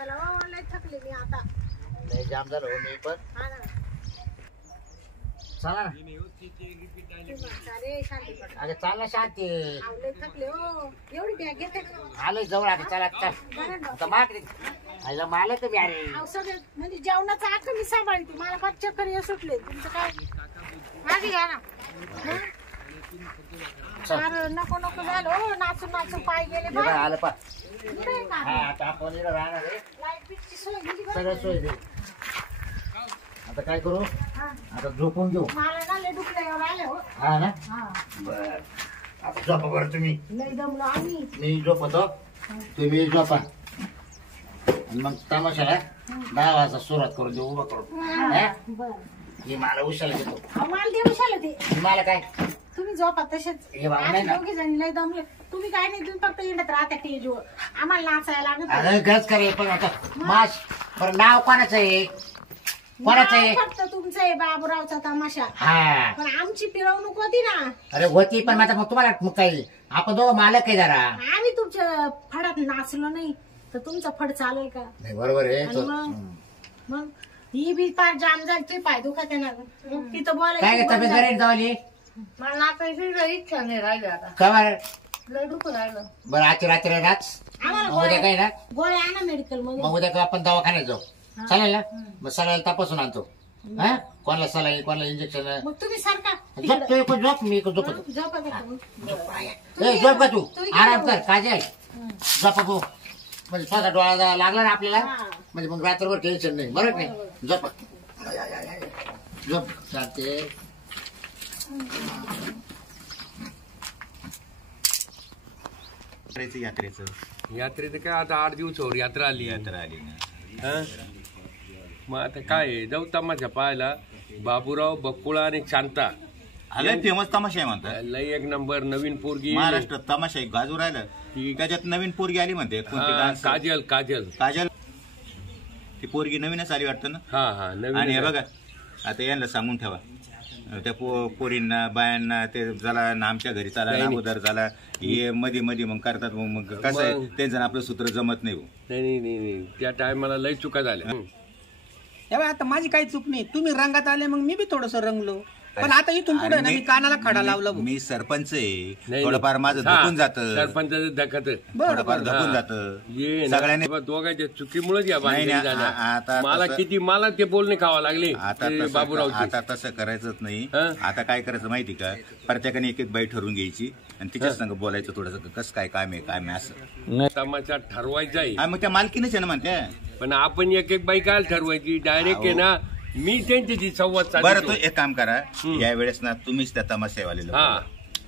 चला लय थकले मी आता. लय जाम झालो मी पण. हा ना. चला ना. अरे शांती पड. अगं चाल ना शांती. लय थकले हो. एवढी बॅग घेते का? आलोय जवळ आता चला चल. आता माग रे. आईला माल तर अरे. सगळे म्हणजे जेवणाचा आख मी सांभाळते. मला फार चक्कर ये सुटले. तुमचं काय? मागे घ्या ना. नको नको झालं हो. नाचून नाचून पाय गेले बाय. आलं पा. हा आता आपण इकडे राहणार आहे. लाईट बिटची सोय दिली बरं. सगळं सोय दे. आता काय करू? आता झोपून घेऊ. मला ना लय दुखल्यावर आले हो. हा ना. हा. बर. आता झोपा बरं तुम्ही. लय दमलो आम्ही. मी झोपतो. तुम्ही झोपा. आणि मग तमाशाला 10 वाजता सुरुवात करून देऊ. उभं करू. बर. मी मला उशाला घेतो. मला देऊ शाला ते. मला काय? तुम्ही झोपा तसेच. हे बाबा नाही ना. दोघी जणी लय दमले. तुम्ही काय नाही. तुम्ही फक्त इंडत राहता टेजवर. आम्हाला नाचायला लागत. अगं गज करे पण आता माश पण नाव कोणाचं आहे? कोणाचं आहे? फक्त तुमचं आहे बाबूरावचा तमाशा. हा. पण आमची पिरवणूक होती ना. अरे होती पण आता मग तुम्हाला मग काही आपण दोघं मालक आहे जरा. आम्ही तुमच्या फडात नाचलो नाही तर तुमचा फड चालेल का? नाही बरोबर आहे. आणि मग ही बी पार जाम झाली. तुम्ही पाय दुखत आहे ना. तिथं बोलायचं. काय तब्येत बरी जावली? मला नाचायची इच्छा नाही राहिली आता. खबर लय दुखू राहिलं. बरं आजची रात्री नाच. उद्या काही ना गोळ्या आणा मेडिकल मध्ये. मग उद्या आपण दवाखान्यात जाऊ. चालेल ना. मग सगळ्याला तपासून आणतो. हा कोणाला सलाईन कोणाला इंजेक्शन. मग तुम्ही सारखा झोप तू एक झोप मी झोपतो. झोपा झोप का तू आराम कर काजल. झोप भाऊ म्हणजे स्वतः डोळा लागला ना आपल्याला म्हणजे मग रात्रभर टेन्शन नाही. बरोबर नाही. झोप झोप चालते. यात्रेचं काय आता 8 दिवसावर यात्रा आली ना. मग आता काय जाऊ तमाशा पाहायला. बाबूराव बकुळा आणि शांता लय फेमस तमाशा आहे म्हणतात. लय एक नंबर. नवीन पोरगी महाराष्ट्रात तमाशा एक गाजू राहिलं. त्याच्यात नवीन पोरगी आली म्हणते. काजल काजल काजल ती पोरगी नवीनच आली वाटतं ना. हा नवीन. आणि हे बघा आता यांना सांगून ठेवा त्या पोरींना बायांना ते झाला ना आमच्या घरी चाला अगोदर झाला हे मध्ये मध्ये मग करतात. मग कसं आहे त्यांचं आपलं सूत्र जमत नाही. नाही त्या टायमाला लय चुका झाल्या. आता माझी काही चूक नाही. तुम्ही रंगात आले मग मी बी थोडस रंगलो. पण आता इथून पुढे ना मी कानाला खडा लावला. मी सरपंच आहे. थोडंफार माझं धकून जातं. सरपंच धकत थोडंफार धकून जातं. सगळ्यांनी दोघांच्या चुकीमुळेच या मला ते बोलणे खावा लागले. बाबूराव आता तसं करायचंच नाही. आता काय करायचं माहिती का प्रत्येकाने एक एक बाई ठरवून घ्यायची आणि तिच्याच संग बोलायचं थोडंसं कसं काय काम आहे असं. तमाशा ठरवायचा आहे. मग त्या मालकीनच आहे ना म्हणते. पण आपण एक एक बाई काय ठरवायची डायरेक्ट आहे ना. मी त्यांच्याशी संवाद बरं तू एक काम करा या वेळेस ना तुम्हीच त्या तमाशावाले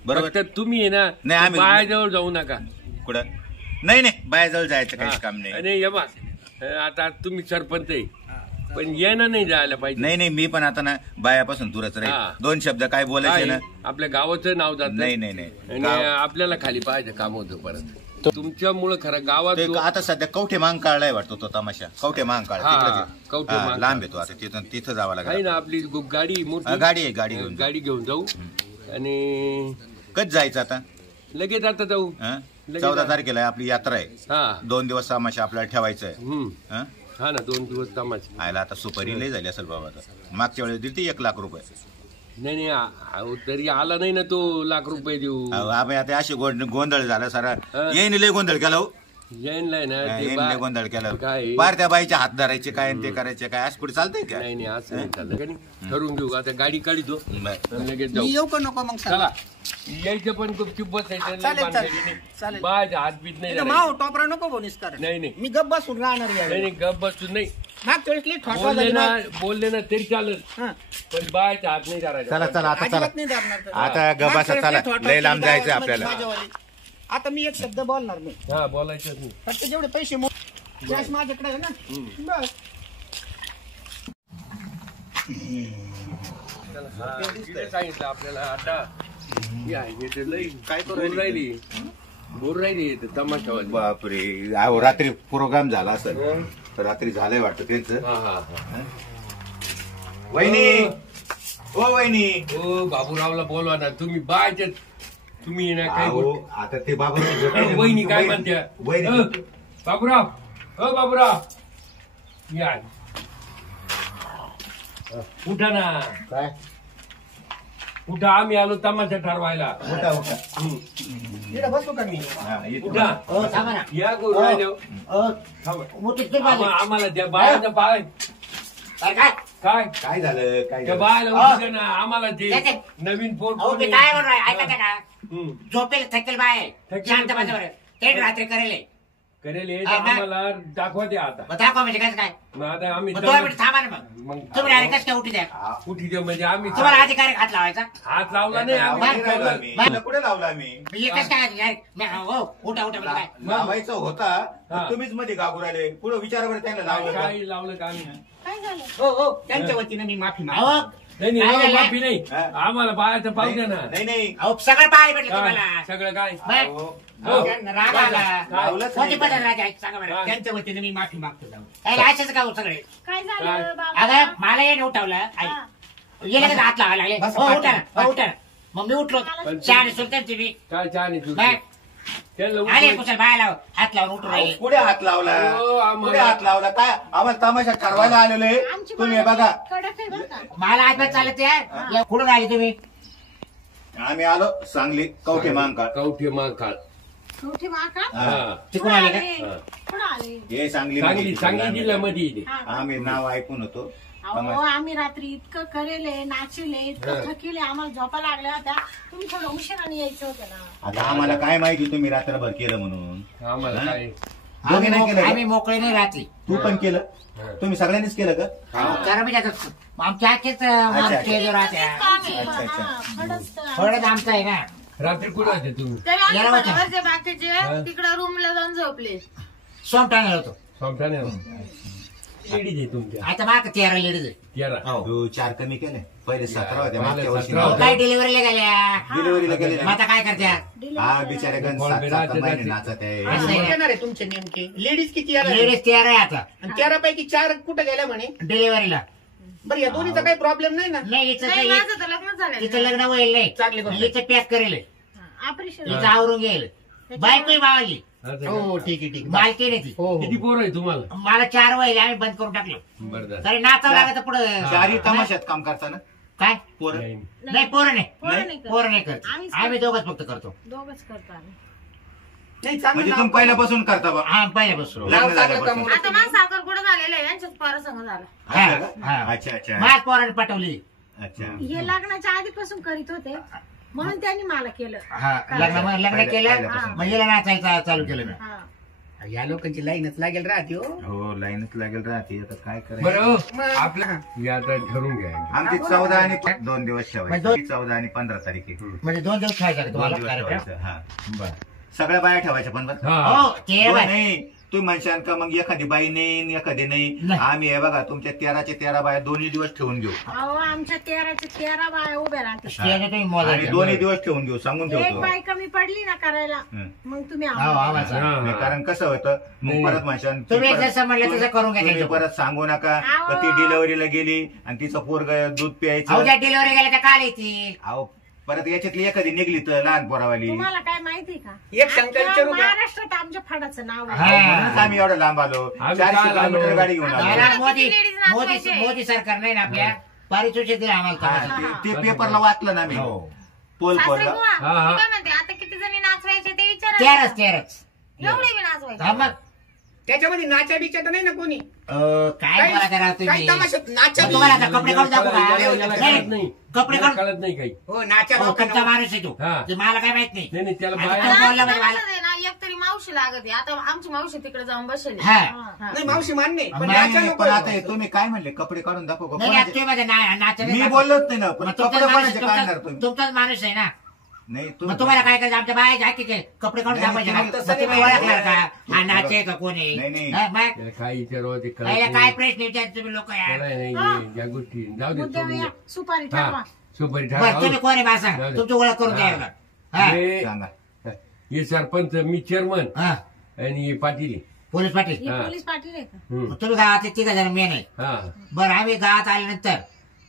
बरोबर. तर तुम्ही आहे ना नाही आम्ही बायाजवळ जाऊ नका. कुठं नाही बायाजवळ जायचं काहीच काम नाही. आता तुम्ही सरपंच आहे पण येणं नाही जायला पाहिजे. नाही मी पण आता ना बायापासून दूरच राहील. 2 शब्द काय बोलायचे ना. आपल्या गावाचं नाव जात नाही आपल्याला खाली पाहायचं काम होतं परत. तुमच्यामुळे खरं गावात आता सध्या कवठे मांग काढलाय वाटतो तो तमाशा. कवठे मांग काढ लांब येतो आता तिथं जावं लागेल. ना आपली गाडी मोठी गाडी आहे. गाडी घेऊन जाऊ. आणि कधी जायचं आता? लगेच आता जाऊ. 14 तारखेला आपली यात्रा आहे. 2 दिवस तमाशा आपल्याला ठेवायचा आहे. हा ना 2 दिवस तमाशा. आयला आता सुपारी लय झाली असेल बाबा. मागच्या वेळेस दिली 1 लाख रुपये. नाही तरी आला नाही ना तो लाख रुपये देऊ. आता अशी गोंधळ झाला सारा. येईन लय गोंधळ केला. जैनला गोंधळ केला बाहेर त्या बाईच्या हात धरायचे काय ते करायचे काय असं पुढे चालतंय का? नाही असं नाही चाललं. ठरवून घेऊ आता. गाडी काढतो लगेच जाऊ. येऊ का नको मग चला यायचं पण गुपचूप बसायचं. बायच्या हात बीत नाही. टोपरा नको बोनीस कर. नाही मी गप बसून राहणार. नाही गप बसून नाही. बोलले ना तरी चालत पण बायच्या हात नाही करायचं. चला आता गबासा चला लय लांब जायचं आपल्याला. आता मी एक शब्द बोलणार नाही. बोलायचं नाही. फक्त जेवढे पैसे माझ्याकडे आहे ना बस. सांगितलं आपल्याला आता काय करून राहिली तमाशावर. बापरे रात्री प्रोग्राम झाला असेल. रात्री झालंय वाटतं त्यांचं. वहिनी ओ वहिनी ओ बाबूरावला बोलवा ना तुम्ही. बायचे तुम्ही ना काय आता ते बाबूराव वहिनी काय म्हणत्या. बाबूराव बाबूराव या उठा ना काय उठा आम्ही आलो तमाशा ठरवायला उठा उठा इकडे बसू का मी हा, येतो. उठा हो थांबा ना या गोष्टी मोठी तुम्ही बाजू. आम्हाला त्या बाळाच्या बाळ काय काय काय काय झालं काय त्या झालं? बाळाला उठू दे ना आम्हाला ते त्याचे- नवीन पोट अहो मी काय म्हणून ऐका का हम्म. झोपेल थकेल बाय थकेल शांत बाय. बसावर ते रात्री करेल करेल हे हा, हा. आम्हाला दाखवा द्या आता मग दाखवा म्हणजे कसं काय मग आता आम्ही मग 2 मिनिट थांबा ना मग मग तुम्ही डायरेक्ट कसं काय उठी द्या उठी द्या म्हणजे आम्ही तुम्हाला अधिकारी हात लावायचा हात लावला नाही लावला आम्ही नाही राहिलो आम्ही. बरं. कुठे लावला आम्ही म्हणजे कसं काय direct? हो उठा उठा म्हणजे काय लावायचं होता हा. तर तुम्हीच मध्ये गागू राहिले पुढे विचारा बरं त्यांना लावलं का? काय लावलं का आम्ही काय झालं हो हो त्यांच्या वतीनं मी माफी मागतो अहो नाही काय नाही झालं? माफी नाही हा. आम्हाला बाळाचं पाहू द्या ना नाही नाही अहो सगळं पाहायला भेटलं काय तुम्हाला सगळं काय बाय. अहो, हो. त्यांना राग आला लावलंच कोणती नाही. पद्धत राहते ऐक सांगा बरं काय? त्यांच्या वतीनं मी माफी मागतो जाऊ यायला असेच का हो सगळे काय काय? झालं बाबा अगं मला येणे उठवलं हा. गेले का हात लावायला लागले बस, हो बस, उठा ना बस. हो उठा ना मग मी उठलो पण- चहा सुलतान तुम्ही काय चहा नाही तुझी? बाय त्यांना आले उठवायचं. कुशल बाय लाव हात लावून उठून राहिले कुठे हात लावला हो, आम्हाला- कुठे हात लावला काय आम्हाला तमाशा ठरवायला आलेलो आहे आमची तुम्ही हे बघा कडक आहे बरं का मला आजपास चालत या कुठून आले तुम्ही आम्ही आलो सांगली कवठे मांका कवठे महाकाळ मोठी माका हा तिकडून आले का हा. कुठं आले हे सांगली सांगली सांगली जिल्ह्यामध्ये येते. हा. आम्ही नाव ऐकून होतो अहो आम्ही रात्री इतकं करेले नाचले इतकं थकेले आम्हाला झोपा लागल्या होत्या तुम्ही थोडं उशिराने यायचं होतं ना आता आम्हाला काय माहिती तुम्ही रात्रभर केलं म्हणून आम्हाला हा? काय दोघी नाही केलं आम्ही का? मोकळे नाही राहते तू पण केलं हा. तुम्ही सगळ्यांनीच केलं का करा म्हणजे आता आमच्या आखेच अच्छा. राहत्या अच्छा, अच्छा. हा, खडंच तर. थोडंच आमचं आहे ना रात्री कुठे होते तुम्ही याला वाचा. बाकीचे तिकडे रूमला जाऊन झोपले सोमटाने होतो सोमठाणे लेडीज आहे तुमच्या आता माग 13 लेडीज आहे तेरा तू 4 कमी केले पहिले 17 होते पहिले मागच्या वर्षी 17 अहो, होते. काय डिलिव्हरीला गेल्या डिलिव्हरीला गेले मग आता काय करत्या हा बिचारे गण बॉल 7 बिराचे महिने जाते. नाचत आहे असं आहे. येणार आहे तुमचे नेमके लेडीज किती आल्या लेडीज 13 आहे आता आणि 13 पैकी 4 कुठे गेल्या म्हणे डिलिव्हरीला बरं या दोन्हीचा काही प्रॉब्लेम नाही ना नाही हिचं नाही, हिचं माझं तर लग्न झालं लग्न होईल चांगली नाही गोष्ट. हिचं पॅक करेल ऑपरेशन हिचं आवरून घेईल बायको मावाली हो ठीक आहे ठीक आहे. मालकी नाही ती हो किती हो पोरं आहे तुम्हाला मला 4 वय आम्ही बंद करून टाकलो बरं झालं. तरी नाचावं लागत पुढं चारी तमाशात काम करताना काय पोरं नाही. नाही पोरं नाही पोरं नाही करत. पोरं नाही करत आम्हीच आम्ही दोघच फक्त करतो दोघच करतो आम्ही नाही चांगलं म्हणजे नाव- तुम्ही पहिल्यापासून करता बा हा पहिले बसलो लग्न नाव चांगलं झाल्यापासून. कमवलं आता माझा साखर कुठं झालेला आहे यांच्याच पोरासंग झाला हा, असं का? हा. अच्छा अच्छा माझ पोराने पटवली अच्छा हे लग्नाच्या आधीपासून करीत होते म्हणून त्यांनी मला केलं हा लग्न केलं पहिल्यापासून. मग हिला नाचायचं चालू केलं मी हा या लोकांची लाईनच लागेल राहते हो हो लाईनच लागेल राहते आता काय बरं करायचं हो, मग- आपलं हे आता ठरवून घ्या आमची 14 आणि 2 दिवस म्हणजे ठेवायची 14 आणि 15 तारीख आहे म्हणजे 2 दिवस खायचा का 2 तुम्हाला दिवस कार्यक्रम ठेवायचं हा बरं सगळ्या बाया ठेवायच्या पण बरं हा हो ते दोन बाय. नाही तुम्ही म्हणशान का मग एखादी बाई नाही एखादी नाही नाही. आम्ही हे बघा तुमच्या 13चे 13 बाया दोन्ही दिवस ठेवून घेऊ अहो आमच्या 13चे 13 बाया उभ्या राहते स्टेजवर तुम्ही आणि मोजायचं. दोन्ही दिवस ठेवून घेऊ सांगून एक ठेवतो बाई कमी पडली ना करायला हं. मग तुम्ही हो, आम्हाला- आवाज आहे. हा. नाही, कारण कसं होतं नाही. मग परत म्हणशान तुम्ही जसं म्हणलं तसं करून घ्या तुम्ही त्यांच्याकडून. परत सांगू नका अहो. का ती डिलिव्हरीला गेली आणि तिचं पोरग दूध अहो प्यायचं त्या डिलिव्हरी गेल्या त्या काल येतील अहो परत याच्यातली एखादी निघली तर लहान पोरावाली तुम्हाला काय माहिती का एक शंका अख्ख्या विचारू का? महाराष्ट्रात आमच्या फडाचं नाव हा. आहे म्हणूनच आम्ही एवढं लांब आलो आम्ही 400 काल आलो. किलोमीटर गाडी घेऊन आलो त्याला मोदी ladies मोदी नाचवायचे. मोदी सरकार नाही ना आपल्या पारितोषिक दिलं आम्हाला हा, तमाशाचं. ते पेपरला वाचलं ना मी हो. पोल सासरे पोलला बुवा, हा, हा. मी काय म्हणते आता किती जणी नाचवायचे ते विचारा 13च एवढे बी नाचवायचे हा, मग त्याच्यामध्ये नाचा बिचा तर नाही ना कोणी काय बोला करा काही तुम्ही तमाशात नाचा मग तुम्हाला आता कपडे काढून दाखवू याला का कळत नाही कपडे याला काढून कळत नाही काही हो नाचा हो, लोकांना- कच्चा माणूस आहे तो हा. ते मला काय माहित नाही नाही नाही त्याला आता बाया तो बोलला म्हणजे मला ना एक तरी मावशी लागत आहे आता आमची मावशी तिकडे जाऊन बसली हा. नाही मावशी मान्य पण नाही, नाचा नाही, नको पण आता हे तुम्ही काय म्हणले कपडे काढून दाखव का? नाही कोणाचे? तुम्ही माझ्या नाचत मी बोललोच नाही ना पण कपडे कोणाचे काढणार तुम्ही तुमचाच माणूस आहे ना नाही मग तुम्हाला काय करायचं आमच्या बाया जाकीचे कपडे काढून नाही, दाखवायचे तुम्ही का? तसं मग तुम्ही नाही. ओळखणार का हा नाचे का कोण आहे नाही, नाही. हा, मग त्याला काय विचारावं ते कळत पहिला नाही. काय प्रश्न विचार तुम्ही लोक यार त्याला नाही हा. या गोष्टी जाऊ दे मुद्द्यावर सोडून या, दे. सुपारी ठरवा हा सुपारी बरं तुम्ही ठरवा. कोण आहे बा सांग जाऊ दे. तुमची ओळख करून द्या हा. एवढं. हा हे- सांगा हे सरपंच मी चेअरमन हा आणि हे पाटील पोलीस पाटील हे हा. पोलीस पाटील आहे का हम्म. तुम्ही गावातले 3 जण मेन आहे हा बरं आम्ही गावात आल्यानंतर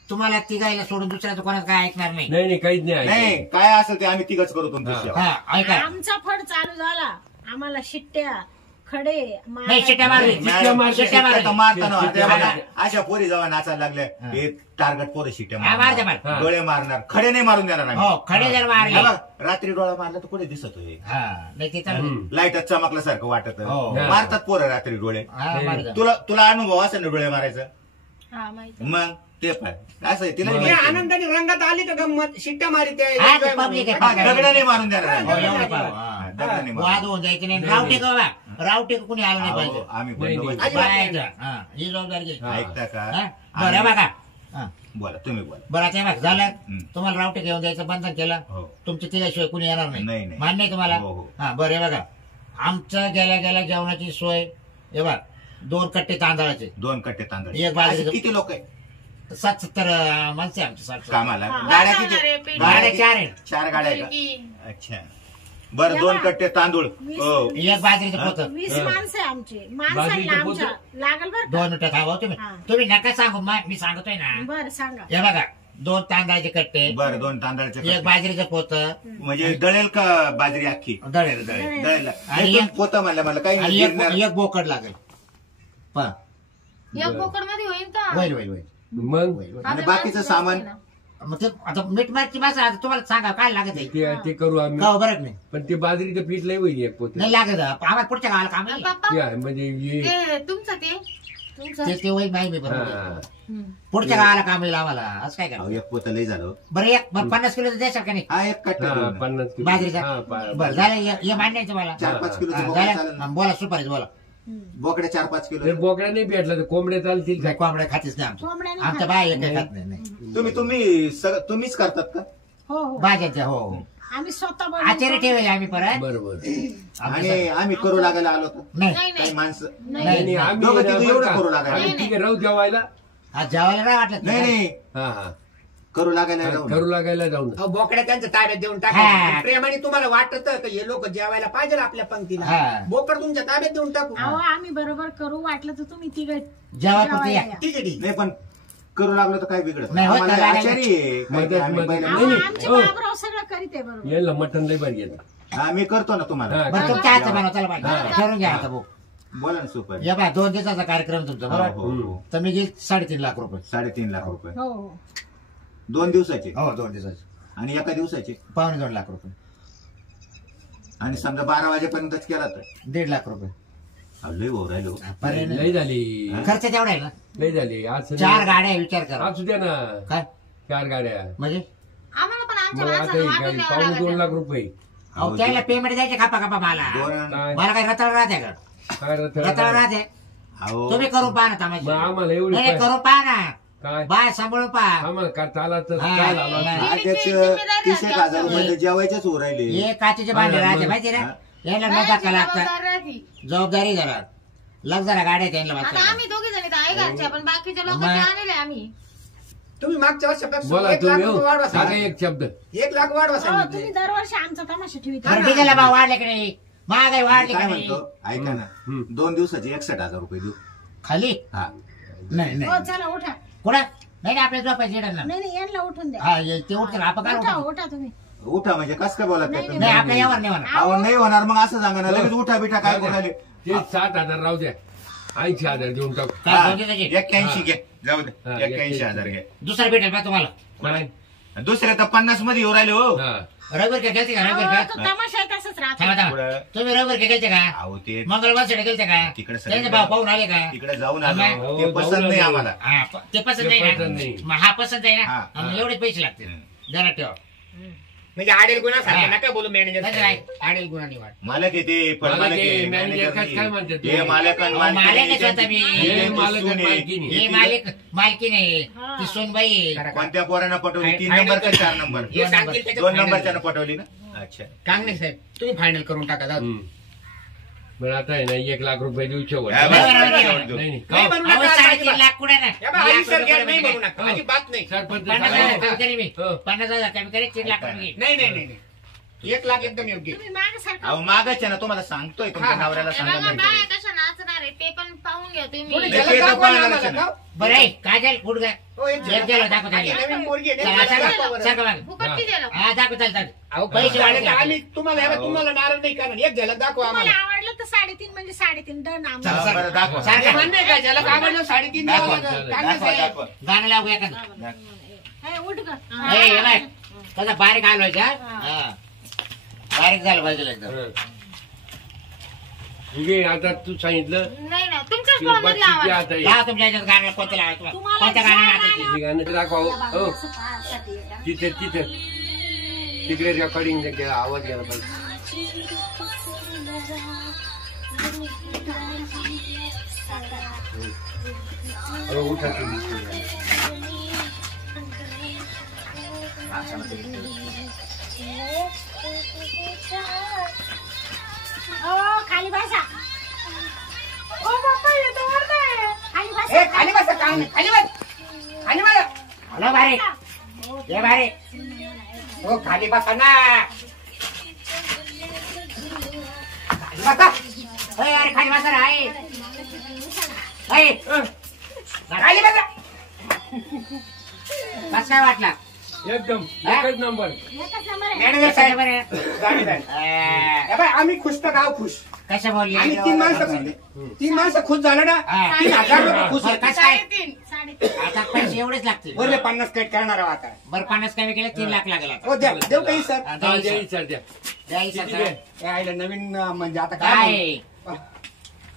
तुम्हाला 3 सोडून दुसऱ्याचं कोणाचं काय ऐकणार नाही नाही नाही काहीच नाही नाही ऐकायचं. काय असेल ते आम्ही तिघच करू तुमची हा. सेवा. हा ऐका आमचा फड चालू झाला आम्हाला शिट्ट्या खडे नाही शिट्ट्या मारली शिट्ट्या मारली मारताना अशा पोरी जेव्हा नाचायला लागल्या हे टार्गेट पोरं शिट्ट्या मारणार, डोळे मारणार, खडे नाही मारून देणार आम्ही. हो खडे जर मारले रात्री डोळा मारला तर कुठे दिसतोय, नाही ते चांगलं. लाईटच चमकल्यासारखं वाटत. हो. मारतात पोरं रात्री डोळे. हा, मारू द्या. तुला अनुभव असेल ना डोळे मारायचा, हा माहिती मग ते पाय असं आहे, तिला हे माहिती. आनंदाने रंगात आली तर गंमत शिट्ट्या मारित हा, ते public आहे. हा, दगडाने मारून देणार हो, नाही. एवढं पाहू. हा. दगडाने वाद मारून. होऊन जायचं नाही. रावटे का रावटे कुणी आलं नाही अहो, पाहिजे. आम्ही नाही, बंदोबस्त नाही. बाळायचं. हा, ही जबाबदारी घ्यायची. ऐकता का? हा? बरं बघा हा. बोला, तुम्ही बोला. बरं आता हे बघ झालं हं. तुम्हाला रावटे घेऊन जायचं बंधन केलं हो. तुमच्या तिच्याशिवाय कुणी येणार नाही, नाही नाही. मान्य आहे तुम्हाला हो, हो. हा बरं हे बघा आमचं गेल्या गेल्या जेवणाची सोय हे बघ 2 कट्टे तांदळाचे 2 कट्टे तांदूळ. एक बाजरीचं- अशी किती लोक आहे 70 माणसं आहे आमची 60. कामाला? हा. गाड्या जाणार आहे, किती? गाड्या 4 आहे 4 गाड्या आहे का? अच्छा, बरं. 2 कट्टे तांदूळ. हो. एक बाजरीचं पोत 20 माणसं आहे आमचे माणसं बाजरीचं आमच्या लागल बरं 2 मिनिटं थांबा तुम्ही हा. तुम्ही नका सांगू मी सांगतोय ना बरं सांगा. हे बघा 2 तांदळाचे कट्टे बरं, 2 तांदळाचे एक कट्टे. बाजरीचं पोत म्हणजे दळेल का बाजरी अख्खी? दळेल दळेल. आणि एक एक- पोतं म्हणलं मला काही आणि गिरणार. एक बोकड लागेल पहा. एक बोकड मध्ये होईल का होईल मग आणि बाकीचं सामान मग ते आता मीठ मारची भाषा आता तुम्हाला सांगा काय लागत आहे ते करू आम्ही, का बरं नाही पण ते बाजरीचं पीठ लय होईल एक पोते. नाही लागत आम्हाला पुढच्या गावाला काम नाही पप्पा ते आहे, म्हणजे ते तुमचं ते तुमचं ते होईल नाही मी बरोबर हा. पुढच्या गावाला काम येईल आम्हाला असं काय अहो, करा एक पोतं लय झालं. बरं एक 50 किलो द्यायचं का नाही हा, एक कट्टा हा, देऊन. 50 किलो. बाजरीचा हा, बरं झालं हे मान्य आहे तुम्हाला 4-5 किलोचं हा, बोकडं झालं? चालेल ना? हा, बोला सुपारीच बोला बोकडे 4-5 किलो. जर बोकड्या नाही भेटला तर कोंबड्या चालतील का? नाही, कोंबड्या खातीच नाही कोंबड्या नाही आमच्या बाय एक खात नाही तुम्हीच करतात का? हो हो भाज्याच्या हो आम्ही स्वतः आचार्य बनवतो. ठेवेल आम्ही परत बरोबर. आणि आम्ही करू लागायला आलो होतो नाही नाही काही नाही माणसं. नाही नाही, आम्ही दोघं तिघं एवढं बरं करू का? लागायला. आम्ही ठीक आहे, राहू जेवायला. आज जेवायला नाही वाटलं नाही नाही हा हा करू लागायला राहू नये. करू लागायला जाऊन अहो, बोकड्या त्यांच्या ताब्यात देऊन हा. टाका प्रेमाने तुम्हाला वाटत का हे लोक जेवायला पाहिजे आपल्या पंक्तीला हा. बोकड तुमच्या ताब्यात देऊन टाकू अहो आम्ही बरोबर करू वाटलं तर तुम्ही तिघ जेव्हा फक्त या. ठीक आहे ठीक नाही पण करू लागलो तर काय बिघडत नाही, होत आम्हाला नाही. आचारी आहे. काय मदत- आम्ही मदत. पहिल्या- नाही, नाही. आमचे हो. बाबराव सगळं करीत आहे बरोबर यायला मटण लय भारी येतं. आम्ही करतो ना तुम्हाला. हा, बरं तुमच्या हातचं बनवताला पाहिजे ठरवून घ्या आता भाऊ बोला ना सुपर. या बा 2 दिवसाचा कार्यक्रम तुमचा हो, बरोबर हो, हो. तर मी घेईल 3.5 लाख रुपये 3.5 लाख रुपये हो हो 2 दिवसाचे हो 2 दिवसाचे आणि एका दिवसाचे 2.25 लाख रुपये आणि समजा 12 वाजेपर्यंतच केला तर 1.5 लाख रुपये लय भाऊ राहिलो. पर्याय नाही. लय झाली खर्च तेवढा आहे ना लय झाली आज 4 गाड्या आहे, विचार करा असू द्या ना काय 4 गाड्या. म्हणजे आम्हाला पण आमच्या मग आता माणसाला हे वाटून काय द्यावं 2.5 लागेल लाख रुपये अहो त्याला पेमेंट द्यायचे खापा खापा मला दोन काय मला काय रताळ राहते का काय रताळ रताळ? राहते अहो तुम्ही करून पहा ना मग तमाशे आम्हाला एवढी नाही काय- करून पहा ना काय बाय सांभाळून पहा आम्हाला का चालायचं हा. काय झालं नाही. अध्यक्ष जिम्मेदारी 30,000 रुपये जेवायचेच हो राहिले. हे काचेचे भांडे हा, राहते मग. माहिती ना हा. यायला नाही, नका लागतात जबाबदार राहती. जबाबदारी जरा लग जरा गाड्या त्यांना आता वाचता आम्ही दोघे जण आहे घरच्या पण बाकीच्या लोक मग. आणले आम्ही तुम्ही मागच्या वर्षापेक्षा बोला 1 लाख तुम्ही रुपये हो. वाढवा सांगा सांगितले. एक शब्द 1 लाख वाढवा हो तुम्ही सांगितले दरवर्षी आमचा तमाशा ठेवित बरं डिझेलला भाव वाढले की नाही महागाई वाढली काय की नाही म्हणतो ऐका ना हम्म. 2 दिवसाचे 61,000 रुपये देऊ. खाली हा नाही हो नाही चला उठा कुठं नाही नाही, आपल्या झोपायची येणार ना नाही नाही यांना उठून द्या हा ते उठतील आपण काय उठा उठू? उठा तुम्ही उठा म्हणजे कस काय बोलत नाही, आहे नाही आपल्या यावर नाही म्हणा अहो नाही होणार मग असं सांगा ना लगेच उठा बिठा काय बोलाले. ते 7,000 राहू द्या 80,000 देऊन टाकू काय हा, दोन दिवसाची? 81 घे जाऊ दे हा, 81,000 घे. दुसरं भेटेल का तुम्हाला काय दुसरे तर 50 मध्ये येऊ राहिले हो. हा रविवार काय गेलते का रविवार अहो, का तो तमाशा आहे तसंच राहतो थांबा थांबा पुढं. तुम्ही रविवार काय गेलते का अहो ते मंगळवार साठी गेलते का तिकडे सगळे- त्यांचे भाव पाहून आले का तिकडे जाऊन आम्ही- आलो हो, ते जाऊन पसंत नाही आलो. आम्हाला. हा ते पसंत ते आहे पसंत ना नाही. मग हा पसंत आहे हा, ना हा. मग एवढेच पैसे लागतील जरा ठेवा म्हणजे आडेल गुन्हा हा. सारखं नका बोलू नाही तर मॅनेजर काय आडेल गुन्हा निवाड मालक येते पण मालक मालक आहे, आहे, मॅनेजर मॅनेजर काय नाही. म्हणतात ते? हे मालक आणि अहो, मालक आहे मालकीण स्वतः मी. हे हे मालक सून आणि आहे. मालकीण आहे. हे मालिक मालकी नाही हा. ती सोनबाई आहे. कोणत्या पोरांना पटवली 3 फायनल नंबर का कर. 4 नंबर हे सांगतील त्याच्यात 2 फायनल नंबरच्या कर. पटवली ना. अच्छा कांगणे साहेब तुम्ही फायनल करून टाका जाऊ दे. हम्म. बरं आता आहे ना 1 लाख रुपये देऊ शेवट हा, नाही बस, बरोबर, बस, बरोबर. बस, बस. नाही नाही म्हणू अहो, नका, 3.5 अजिबात. लाख कुठे ना या बा, आई सर घ्या, नाही म्हणू नका हो. अजिबात नाही सरपंच 50,000 कमी सांगा. करी मी हो. 50,000 कमी करी 3 लाख रुपये घेईन. नाही नाही नाही नाही. 1 लाख एकदम योग्य तुम्ही माग सारखं अहो मागाच्या ना तुम्हाला सांगतोय तुमच्या हा. नवऱ्याला हे सांगा बघा माहिती बाया कशा नाचणार आहे ते पण पाहून घ्या थोडी तुम्ही नाही, झलक ते तर दाखवा ना पाहणारच आम्हाला, आहे. का? बरं आहे काजल गुडगा हो, एक एक झलक गेलो दाखव माझी त्याला. नवीन पोरगी आहे, चला, एक झलक चला, दाखवा बरं. चला, बघा. फुकटची द्यायला हा दाखव चालतात अहो पैसे पैसे वाढले आम्ही तुम्हाला याला तुम्हाला नाराज नाही करणार एक झलक दाखवा तुम्हाला आम्हाला आवडलं तर 3.5 म्हणजे 3.5 डन चला, आम्हाला. चला. बरं, दाखवा. सारखं मान्य आहे का ज्याला कामाला 3.5 द्यावं दाखवा, लागेल? दाखवा, काय नाही दाखवा. गाणं लागू एखादं. हे, उठ ग. हे बाय त्याचा बारीक हलवायचा. हा. बारीक झालं पाहिजे एकदम. घे आता तू सांगितलं नाही ना तुमच्याच की फोन मधला बक्षीस आवाज. द्या आता हे. लावा तुमच्या याच्यात गाणं कोणतं लावायचं तुम्हाला कोणत्या गाणं ज्या नाचायची हे गाणं दाखवा हो. हो असं पाहासाठी आहे का? तिथे तिकडे रेकॉर्डिंग केला आवाज गेला पाहिजे. हो, उठा तुम्ही. खाली बसा. ओ बाप्पा, येतो वरती. खाली बसा. ए, खाली बसा काम नाही. खाली बस खाली बस. हॅलो बारे ये बारे हो खाली बसा ना. खाली बसा. अरे अरे खाली बसा रे आई. आई, खाली बसा. कसं काय वाटला एकदम एकच नंबर. एकच नंबर आहे. मॅनेजर साहेब बरे. गाडी जाईल. हे बाय, आम्ही खुश तर गाव खुश. कशा बोलली आणि 3 माणसं खुश झालं ना. हा. 3,000 रुपये खुश बरं, आहे. कसं काय 3.5. आता पैसे एवढेच लागतील. वरले 50 कट करणार आहोत आता. बरं 50 कमी केले 3 लाख लागेल आता. हो द्या देऊ काही सर. हा, हा, द्या द्या हिशोब. विचार द्या. द्या हिशोब किती सर. द्या? हे आईला नवीन म्हणजे आता काय काय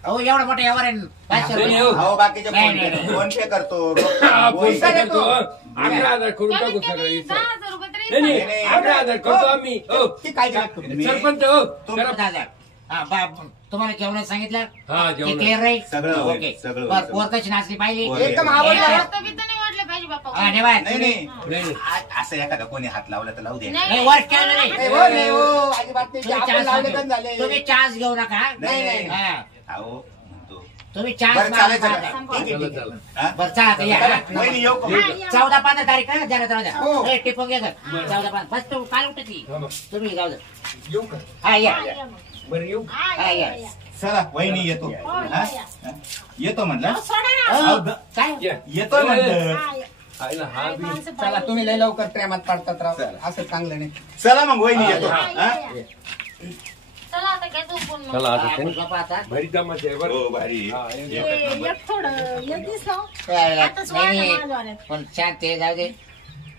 अहो एवढं मोठं व्यवहार आहे. 500 नाही, रुपये. हो. अहो बाकीचे नाही, फोन नाही, पे नाही. फोन पे करतो हा, फोन पैसा पे देतो. करतो. 11,000 करून टाकू कमीत सगळं कमी विचार. 10,000 रुपये तरी नाही नाही नाही, 11,000 करतो आम्ही. हो ती काळजी नका करू. सरपंच हो तुम्ही करा. 10,000. हा, तुम्हाला जेवणात सांगितलं हा, ते जेवणात. क्लिअर राहील सगळं होईल, ओके. सगळं बरं होईल. पोर कशी नाचली पाहिजे होईल. एकदम आवडलं. आता बी तर नाही वाटलं पाहिजे बाप्पा. हा, निवांत. नाही नाही नाही, नाही. असं एखादा कोणी हात लावला तर लावू दे नाही, नाही, वर केलं नाही. नाही, हो, नाही, हो, अजिबात नाही. तुम्ही आपण चान्स लावले घेऊ. पण झाले. तुम्ही चान्स घेऊ नका. नाही, नाही. हा. अहो म्हणतो तुम्ही चान्स बरं चालेल मारा. चला. ठीक आहे, चला ठीक आहे. चला. हा? बरं चला आता या. चला, वहिनी येऊ का? 14-15 तारीख आहे द्या द्या हो. द्या टिपून घे 14-15 बस तू काल उठती हा, मग. तुम्ही जाऊ द्या. येऊ का हा या बरं येऊ. हा या चला वहिनी येतो हो, हा? या. येतो म्हणलं सोडा ना. हो, काय या. येतो म्हणलं हा, या. आईला हा बी माणसं चला पाहिजे. तुम्ही लय लवकर प्रेमात पडतात राव. चला. असं चांगलं नाही. चला मग वहिनी येतो हा, हा? या, या. चला आता काय झोपून मग. चला आता हा, त्यांनी झोपा आता. भारी जमाच आहे बरं. हो भारी हा, एक थोडं एक दिसलं. काय आताच नाही, वाढलं नाही. माझ्या वाऱ्यात. पण शांत आहे, जाऊ दे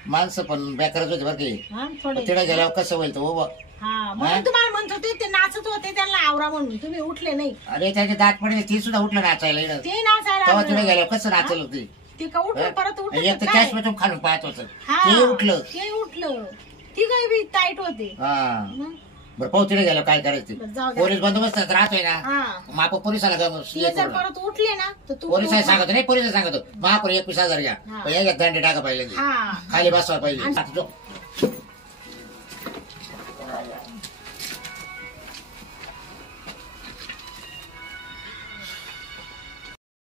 माणसं पण बेकारच होते बरं की हा, थोडे. तिकडे गेल्यावर कसं होईल तो हो? हा, म्हणून तुम्हाला म्हणत होते ते नाचत होते त्यांना आवरा म्हणून तुम्ही उठले नाही. अरे त्याचे दात पडले ती सुद्धा उठलं नाचायला इकडं. ते नाचायला तेव्हा आलं. तिकडे गेल्यावर कसं नाचलं होती ते का उठलं परत उठलं एक तर काय? कॅश मधून खालून पाहत होतं हा, ते उठलं ते उठलं ती काही बी टाईट होते. हा हं. बरं पाहू तिकडे गेल्यावर काय करायचं बरं, ते? जाऊ द्या. पोलीस बंदोबस्त राहतोय ना हा, मग आपण पोलिसाला ते जर परत उठले ना तर तू पोलिसाला सांगतो नाही पोलिसाला सांगतो महापुर 21,000 घ्या हा. पण याच्यात दंड टाका पाहिजे हा, खाली बसवा पाहिजे आणि- आता जो